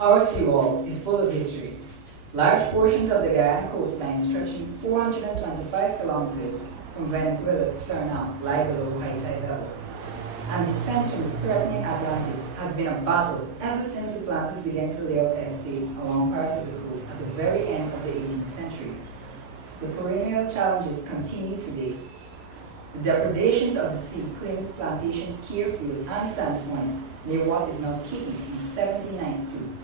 Our seawall is full of history. Large portions of the Guyana coastline stretching 425 kilometers from Venezuela to Suriname lie below high tide level. And defense from the threatening Atlantic has been a battle ever since the planters began to lay out estates along parts of the coast at the very end of the 18th century. The perennial challenges continue today. The depredations of the sea claimed plantations Kearfield and Sandpoint near what is now Kitty in 1792.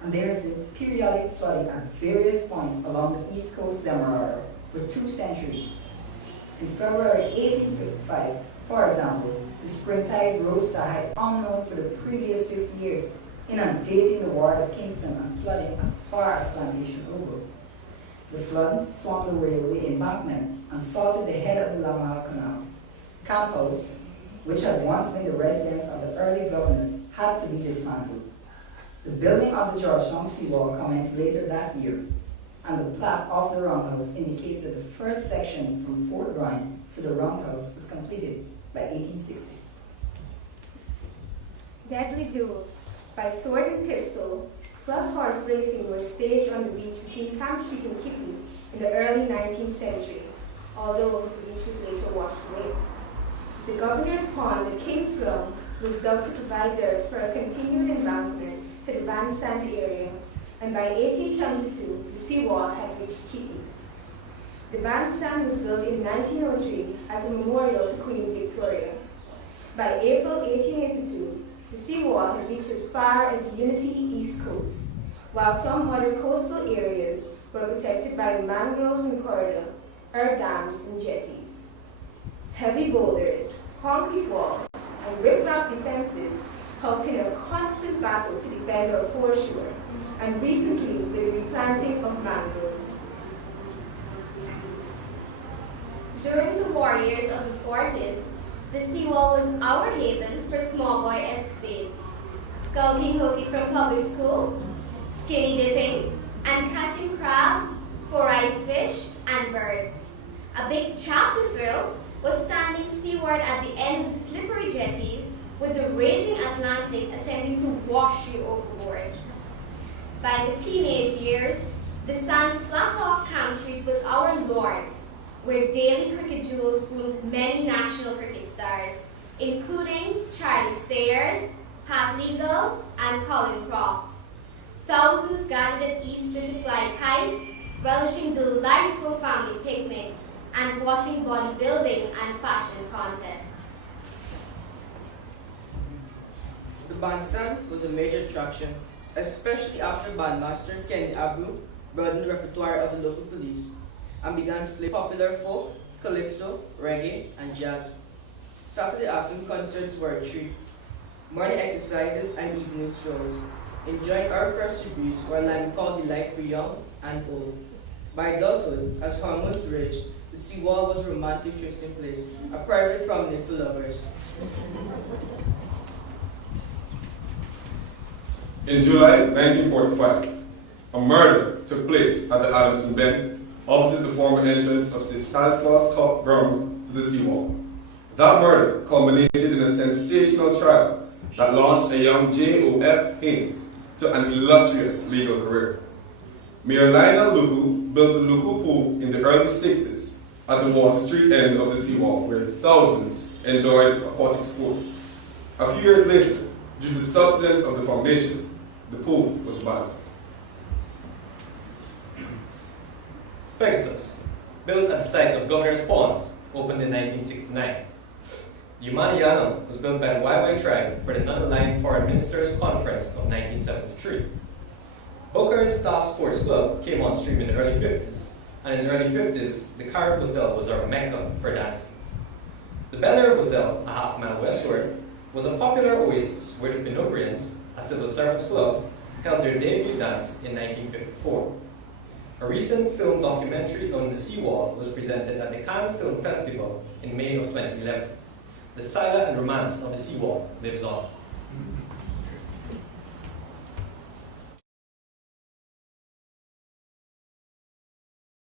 And there has been periodic flooding at various points along the east coast Demerara for 2 centuries. In February 1855, for example, the spring tide rose to a height unknown for the previous 50 years, inundating the ward of Kingston and flooding as far as Plantation Oval. The flood swamped the railway embankment and salted the head of the Lamal Canal. Camp House, which had once been the residence of the early governors, had to be dismantled. The building of the Georgetown seawall commenced later that year, and the plaque of the roundhouse indicates that the first section from Fort Groyne to the roundhouse was completed by 1860. Deadly duels by sword and pistol plus horse racing were staged on the beach between Camp Street and Kitty in the early 19th century, although the beach was later washed away. The governor's pond at King's Ground was dug to provide dirt for a continued embankment to the bandstand area, and by 1872, the seawall had reached Kitty. The bandstand was built in 1903 as a memorial to Queen Victoria. By April 1882, the seawall had reached as far as Unity East Coast, while some other coastal areas were protected by mangroves and corridor, earth dams and jetties. Heavy boulders, concrete walls, and riprap defenses helped in a constant battle to defend our foreshore, and recently with the replanting of mangroves. During the war years of the 40s, the seawall was our haven for small boy escapades, skulking hooky from public school, skinny dipping, and catching crabs, 4-eyed fish, and birds. A big chapter thrill was standing seaward at the end of the slippery jetties with the raging Atlantic attempting to wash you overboard. By the teenage years, the sand flat off Camp Street was our lords, where daily cricket duels groomed many national cricket stars, including Charlie Stayers, Pat Legal, and Colin Croft. Thousands gathered at Easter to fly kites, relishing delightful family picnics, and watching bodybuilding and fashion contests. The bandstand was a major attraction, especially after bandmaster Kenny Abreu broadened the repertoire of the local police and began to play popular folk, calypso, reggae, and jazz. Saturday afternoon concerts were a treat. Morning exercises and evening strolls, enjoying our first breeze were like called delight for young and old. By adulthood, as hormones raged, the seawall was a romantic trysting place, a private promenade for lovers. In July 1945, a murder took place at the Adamson Bend, opposite the former entrance of St. Stanislaus Cup ground to the seawall. That murder culminated in a sensational trial that launched a young J.O.F. Haynes to an illustrious legal career. Mayor Lionel Luku built the Luku Pool in the early 60s at the Water Street end of the seawall, where thousands enjoyed aquatic sports. A few years later, due to subsidence of the foundation, the pool was abandoned. Pegasus, built at the site of Governor's Ponds, opened in 1969. Yumaniano was built by the Wayway tribe for the non-aligned Foreign Ministers Conference of 1973. Boca's Staff Sports Club came on stream in the early 50s, and in the early 50s, the Carib Hotel was our mecca for dancing. The Bel Air Hotel, a half-mile westward, was a popular oasis where the Penubrians, a civil servants club, held their debut dance in 1954. A recent film documentary on the seawall was presented at the Cannes Film Festival in May of 2011. The saga and romance of the seawall lives on.